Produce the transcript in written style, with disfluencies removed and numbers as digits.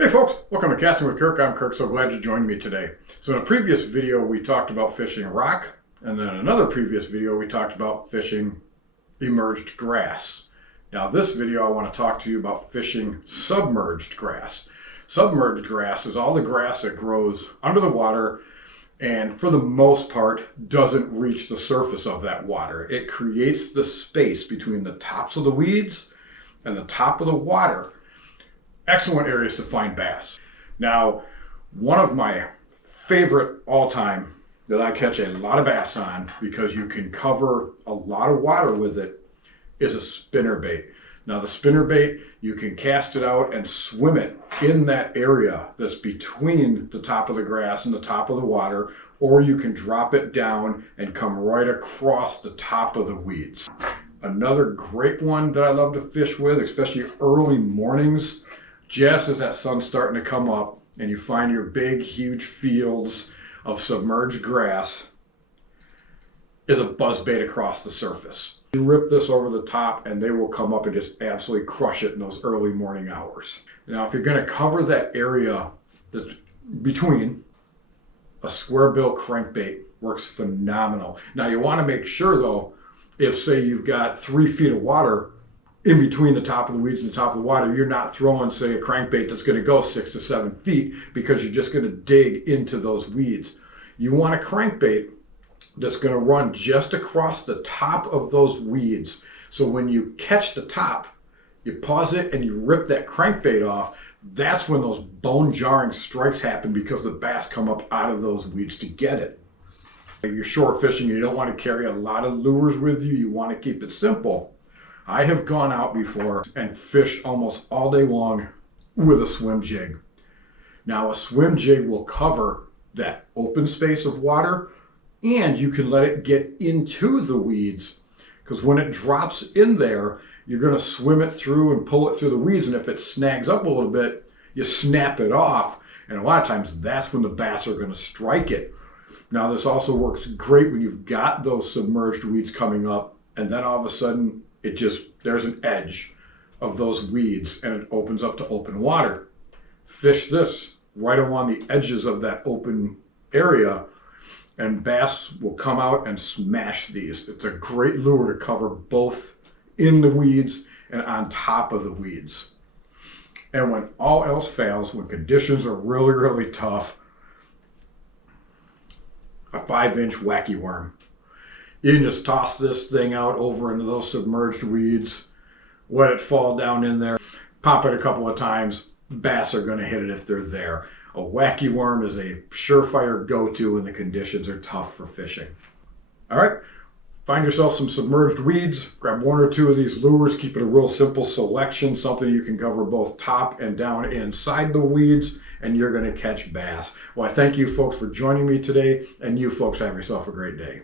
Hey folks, welcome to Casting with Kirk. I'm Kirk, so glad you joined me today. So in a previous video we talked about fishing rock, and then in another previous video we talked about fishing emerged grass. Now this video I want to talk to you about fishing submerged grass. Submerged grass is all the grass that grows under the water and for the most part doesn't reach the surface of that water. It creates the space between the tops of the weeds and the top of the water. Excellent areas to find bass. Now, one of my favorite all-time that I catch a lot of bass on, because you can cover a lot of water with it, is a spinnerbait. Now the spinnerbait, you can cast it out and swim it in that area that's between the top of the grass and the top of the water, or you can drop it down and come right across the top of the weeds. Another great one that I love to fish with, especially early mornings, just as that sun's starting to come up and you find your big, huge fields of submerged grass, is a buzzbait across the surface. You rip this over the top and they will come up and just absolutely crush it in those early morning hours. Now, if you're going to cover that area that's between, a squarebill crankbait works phenomenal. Now, you want to make sure though, if say you've got 3 feet of water in between the top of the weeds and the top of the water, you're not throwing, say, a crankbait that's going to go 6 to 7 feet, because you're just going to dig into those weeds. You want a crankbait that's going to run just across the top of those weeds. So when you catch the top, you pause it and you rip that crankbait off. That's when those bone-jarring strikes happen, because the bass come up out of those weeds to get it. If you're shore fishing, you don't want to carry a lot of lures with you. You want to keep it simple. I have gone out before and fished almost all day long with a swim jig. Now a swim jig will cover that open space of water, and you can let it get into the weeds, because when it drops in there, you're going to swim it through and pull it through the weeds, and if it snags up a little bit, you snap it off, and a lot of times that's when the bass are going to strike it. Now this also works great when you've got those submerged weeds coming up, and then all of a sudden there's an edge of those weeds and it opens up to open water. Fish this right along the edges of that open area and bass will come out and smash these. It's a great lure to cover both in the weeds and on top of the weeds. And when all else fails, when conditions are really, really tough, a 5-inch wackyworm. You can just toss this thing out over into those submerged weeds, let it fall down in there, pop it a couple of times. Bass are going to hit it if they're there. A wackyworm is a surefire go-to when the conditions are tough for fishing. All right, find yourself some submerged weeds, grab 1 or 2 of these lures, keep it a real simple selection, something you can cover both top and down inside the weeds, and you're going to catch bass. Well, I thank you folks for joining me today, and you folks have yourself a great day.